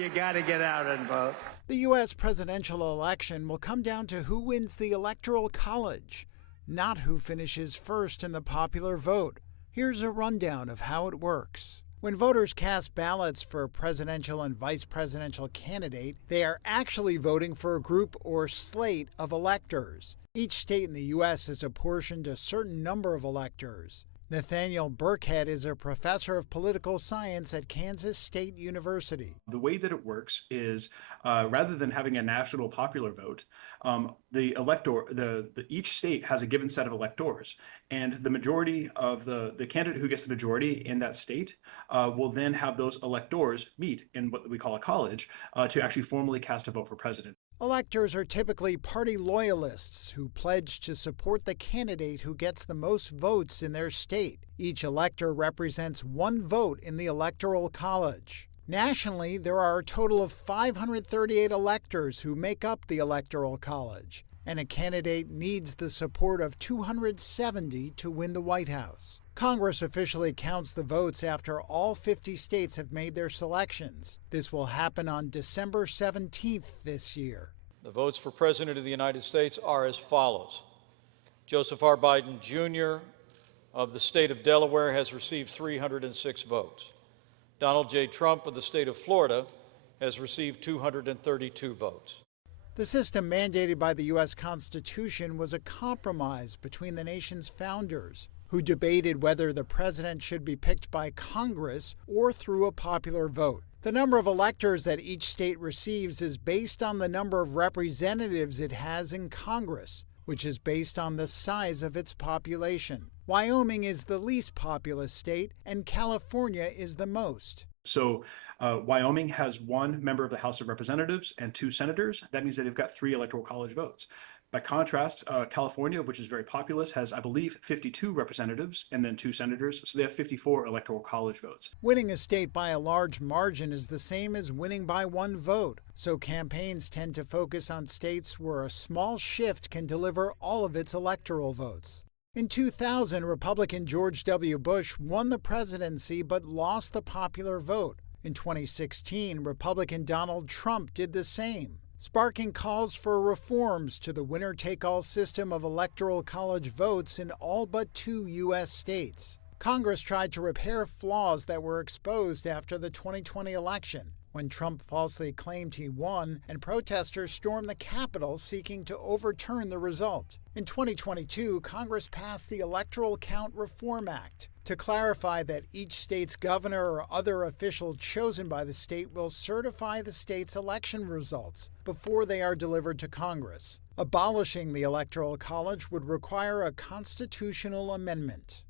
You got to get out and vote. The U.S. presidential election will come down to who wins the Electoral College, not who finishes first in the popular vote. Here's a rundown of how it works. When voters cast ballots for a presidential and vice presidential candidate, they are actually voting for a group or slate of electors. Each state in the U.S. is apportioned a certain number of electors. Nathaniel Burkhead is a professor of political science at Kansas State University. The way that it works is rather than having a national popular vote, each state has a given set of electors, and the majority of the candidate who gets the majority in that state will then have those electors meet in what we call a college to actually formally cast a vote for president. Electors are typically party loyalists who pledge to support the candidate who gets the most votes in their state. Each elector represents one vote in the Electoral College. Nationally, there are a total of 538 electors who make up the Electoral College, and a candidate needs the support of 270 to win the White House. Congress officially counts the votes after all 50 states have made their selections. This will happen on December 17th this year. The votes for President of the United States are as follows. Joseph R. Biden, Jr. of the state of Delaware has received 306 votes. Donald J. Trump of the state of Florida has received 232 votes. The system mandated by the U.S. Constitution was a compromise between the nation's founders, who debated whether the president should be picked by Congress or through a popular vote. The number of electors that each state receives is based on the number of representatives it has in Congress, which is based on the size of its population. Wyoming is the least populous state, and California is the most. So Wyoming has one member of the House of Representatives and 2 senators. That means that they've got 3 Electoral College votes. By contrast, California, which is very populous, has, I believe, 52 representatives and then 2 senators, so they have 54 Electoral College votes. Winning a state by a large margin is the same as winning by 1 vote, so campaigns tend to focus on states where a small shift can deliver all of its electoral votes. In 2000, Republican George W. Bush won the presidency but lost the popular vote. In 2016, Republican Donald Trump did the same, sparking calls for reforms to the winner-take-all system of Electoral College votes in all but 2 U.S. states. Congress tried to repair flaws that were exposed after the 2020 election, when Trump falsely claimed he won and protesters stormed the Capitol seeking to overturn the result. In 2022, Congress passed the Electoral Count Reform Act to clarify that each state's governor or other official chosen by the state will certify the state's election results before they are delivered to Congress. Abolishing the Electoral College would require a constitutional amendment.